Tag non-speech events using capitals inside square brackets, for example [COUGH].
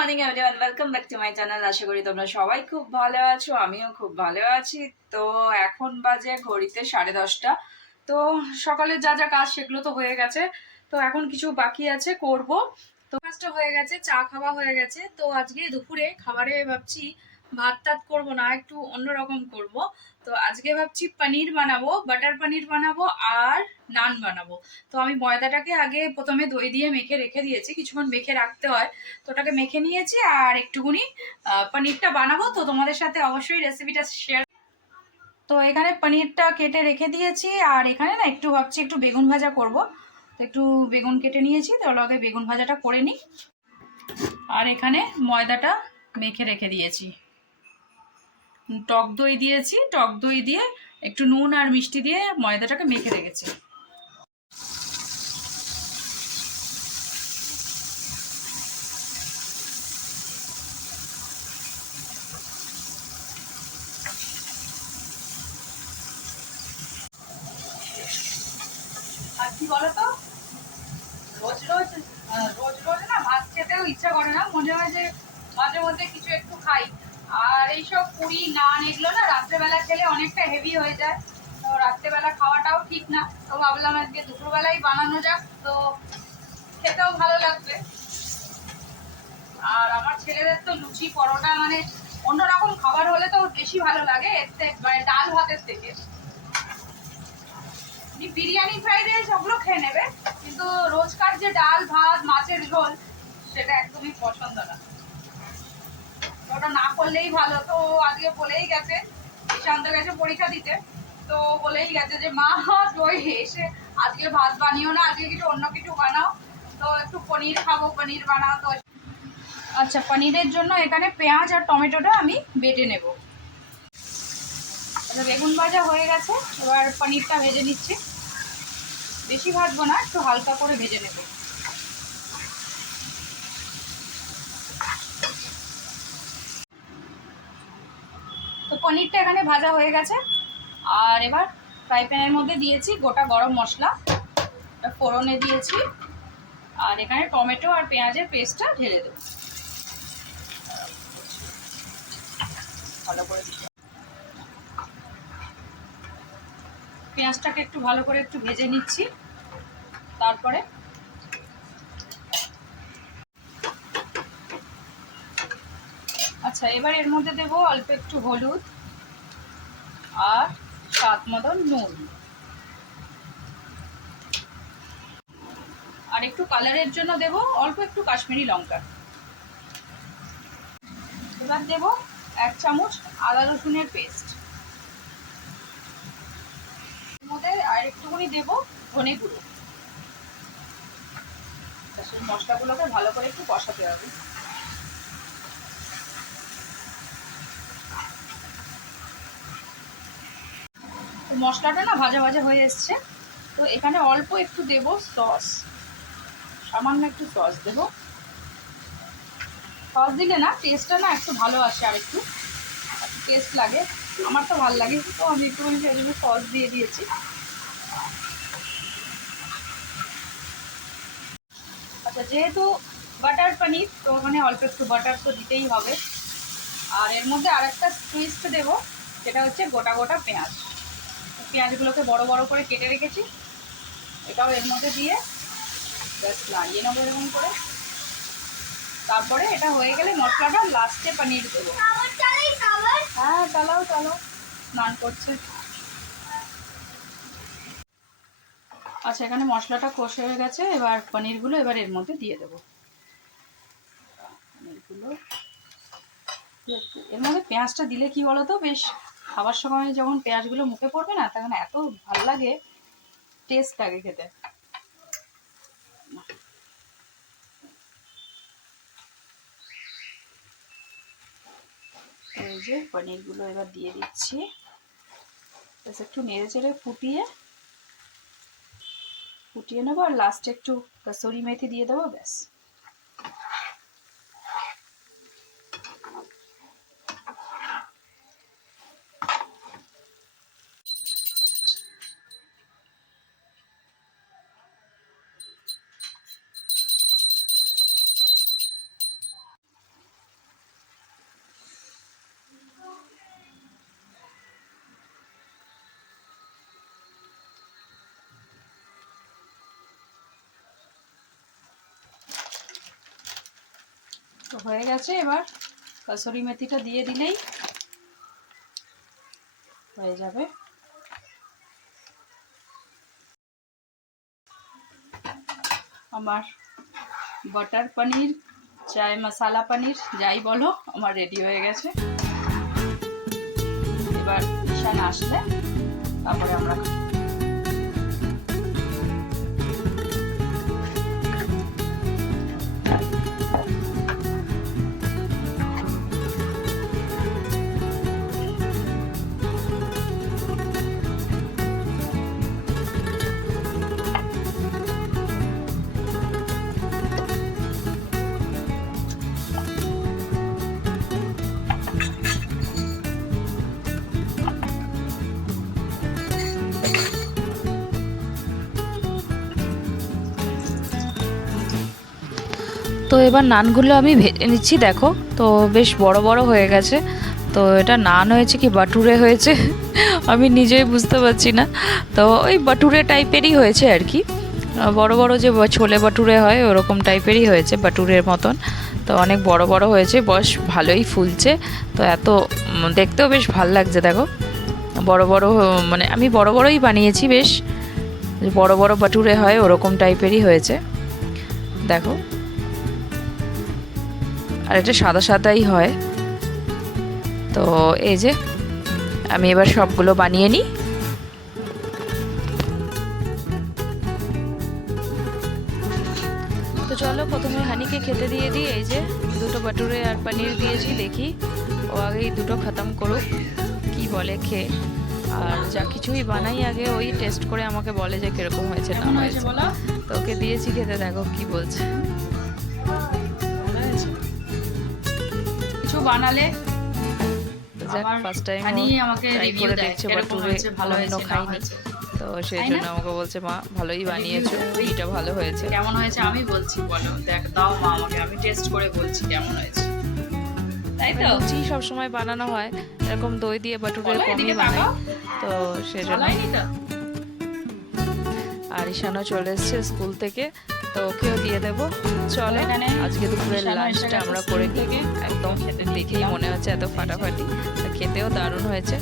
Morning everyone welcome back to my channel আশা করি তোমরা সবাই খুব ভালো আছো, আমিও খুব ভালো আছি। তো এখন বাজে ঘড়িতে সাড়ে দশটা। তো সকালে যা যা কাজ সেগুলো তো হয়ে গেছে। তো এখন কিছু বাকি আছে, করব। তো কাজটা হয়ে গেছে, চা খাওয়া হয়ে গেছে। তো আজকে দুপুরে খাবারে ভাবছি ভাত টাত করব না একটু অন্যরকম করব। তো আজকে ভাবছি পনির বানাবো বাটার পনির বানাবো আর নান বানাবো। তো আমি ময়দাটাকে আগে প্রথমে দই দিয়ে মেখে রেখে দিয়েছি কিছুক্ষণ মেখে রাখতে হয়। তো ওটাকে মেখে নিয়েছি আর একটুখানি আহ, পনিরটা বানাবো। তো তোমাদের সাথে অবশ্যই রেসিপিটা শেয়ার তো এখানে পনিরটা কেটে রেখে দিয়েছি আর এখানে না একটু ভাবছি একটু বেগুন ভাজা করব। তো একটু বেগুন কেটে নিয়েছি তো লগে বেগুন ভাজাটা করে নিই। আর এখানে ময়দাটা মেখে রেখে দিয়েছি। টক দই দিয়েছি, টক দই দিয়ে একটু নুন আর মিষ্টি দিয়ে ময়দাটাকে মেখে রেখেছি। আর কি রোজ রোজ রোজ রোজ না ভাত খেতেও ইচ্ছা করে না। মনে হয় যে মাঝে মধ্যে কিছু একটু খাই। আর এইসব পুরি নান এগুলো না রাত্রেবেলা খেলে অনেকটা হেভি হয়ে যায়। তো রাত্রেবেলা খাওয়াটাও ঠিক না। তো ভাবলাম আজকে দুপুরবেলাই বানানো যাক। তো খেতেও ভালো লাগবে। আর আমার ছেলেদের তো লুচি, পরোটা মানে অন্যরকম খাবার হলে তো বেশি ভালো লাগে। থেকে মানে ডাল ভাতের থেকে। বিরিয়ানি, ফ্রাইড রাইস ওগুলো খেয়ে নেবে। কিন্তু রোজকার যে ডাল, ভাত, মাছের ঝোল, সেটা একদমই পছন্দ না। ওটা না করলেই ভালো। তো আজকে বলেই গেছে ঈশান্ত গেছে পরীক্ষা দিতে। তো বলেই গেছে যে, মা তুই এসে আজকে ভাত বানিও না, আজকে কিছু অন্য কিছু বানাও। তো একটু পনির খাব, পনির বানাও তো। আচ্ছা পনিরের জন্য এখানে পেঁয়াজ আর টমেটোটা আমি বেটে নেব। আচ্ছা বেগুন ভাজা হয়ে গেছে, এবার পনিরটা ভেজে নিচ্ছি। বেশি ভাজবো না, একটু হালকা করে ভেজে নেব। পনিরটা এখানে ভাজা হয়ে গেছে। আর এবার ফ্রাই প্যানের মধ্যে দিয়েছি গোটা গরম মশলা। ফোড়নে দিয়েছি। আর এখানে টমেটো আর পেঁয়াজের পেস্টটা ঢেলে দেবো। ভালো করে পেঁয়াজটাকে একটু ভালো করে একটু ভেজে নিচ্ছি। তারপরে আচ্ছা এবার এর মধ্যে দেবো অল্প একটু হলুদ। আর স্বাদ মতন নুন। আর একটু কালারের জন্য দেব অল্প একটু কাশ্মীরি লঙ্কা। এবার দেব এক চামচ আদা রসুনের পেস্ট। মধ্যে আর একটুখানি দেবো ধনে গুঁড়ো। মশলাগুলোকে ভালো করে একটু কষাতে হবে। মশলাটা না ভাজা ভাজা হয়ে এসছে। তো এখানে অল্প একটু দেব সস। সামান্য একটু সস দেব। সস দিলে না টেস্টটা না একটু ভালো আসে আর একটু টেস্ট লাগে। আমার তো ভালো লাগে। তো আমি একটুখানি সেই জন্য সস দিয়ে দিয়েছি। আচ্ছা যেহেতু বাটার পানির, তো মানে অল্প একটু বাটার তো দিতেই হবে। আর এর মধ্যে আরেকটা টুইস্ট দেবো, সেটা হচ্ছে গোটা গোটা পেঁয়াজ। পেঁয়াজগুলোকে বড় বড় করে কেটে রেখেছি। এটাও এর মধ্যে দিয়ে জাস্ট লাগিয়ে নেব এরকম করে। তারপরে এটা হয়ে গেলে মশলাটা লাস্টে পনির দেবো। হ্যাঁ চালাও চালাও। স্নান করছে। আচ্ছা এখানে মশলাটা কষে হয়ে গেছে। এবার পনিরগুলো এবার এর মধ্যে দিয়ে দেবো। পনিরগুলো। এর মধ্যে পেঁয়াজটা দিলে কি বলো তো বেশ খাবার সময় যখন পেঁয়াজগুলো মুখে পড়বে না, তখন এত ভালো লাগে টেস্ট লাগে খেতে। এই যে পনিরগুলো এবার দিয়ে দিচ্ছি। একটু নেড়ে চেড়ে ফুটিয়ে ফুটিয়ে নেব, আর লাস্টে একটু কসুরি মেথি দিয়ে দেবো, ব্যাস। তো হয়ে গেছে এবার কসুরি মেথিটা দিয়ে দিলেই হয়ে যাবে। আমার বাটার পনির, চাই মশালা পনির, যাই বলো, আমার রেডি হয়ে গেছে। এবার ঈশান আসলে তারপরে আমরা তো এবার নানগুলো আমি ভেজে নিচ্ছি, দেখো। তো বেশ বড় বড় হয়ে গেছে। তো এটা নান হয়েছে কি বাটুরে হয়েছে? [LAUGHS] আমি নিজেই বুঝতে পারছি না। তো ওই বাটুরে টাইপেরই হয়েছে আর কি। বড় বড় যে ছোলে বাটুরে হয়, ওরকম টাইপেরই হয়েছে বাটুরের মতন। তো অনেক বড় বড় হয়েছে, বস ভালোই ফুলছে। তো এত দেখতেও বেশ ভালো লাগছে, দেখো। বড় বড় মানে আমি বড় বড়ই বানিয়েছি বেশ। বড় বড় বাটুরে হয়, ওরকম টাইপেরই হয়েছে। দেখো। আর এটা সাদা সাদাই হয়। তো এই যে আমি এবার সবগুলো বানিয়ে নিই। তো চলো প্রথমে হানিকে খেতে দিয়ে দিই এই যে দুটো বাটুরে আর পনির দিয়েছি দেখি ও আগেই দুটো খতম করুক কি বলে খেয়ে। আর যা কিছুই বানাই আগে ওই টেস্ট করে আমাকে বলে যে কীরকম হয়েছে না হয়েছে। তো ওকে দিয়েছি খেতে দেখো কি বলছে। বানালে ফার্স্ট টাইম আমাকে রিভিউ দেয় কেরকম হয়েছে ভালো হয়েছে খাইনি। তো সেই জন্য আমাকে বলছে মা ভালোই বানিয়েছো এটা ভালো হয়েছে। কেমন হয়েছে আমি বলছি বলো দেখ দাও মা আমাকে আমি টেস্ট করে বলছি কেমন হয়েছে। তাই তো? লুচি সবসময় বানানো হয় এরকম দই দিয়ে বাটুরে কমই বানাই। তো সেই ভালো জন্য হয়নি তো? আর ঈশানও চলে এসছে স্কুল থেকে। তো ওকেও দিয়ে দেবো। চলো আজকে দুপুরের লাঞ্চটা আমরা করে। একদম দেখেই মনে হচ্ছে এত ফাটাফাটি। খেতেও দারুণ হয়েছে।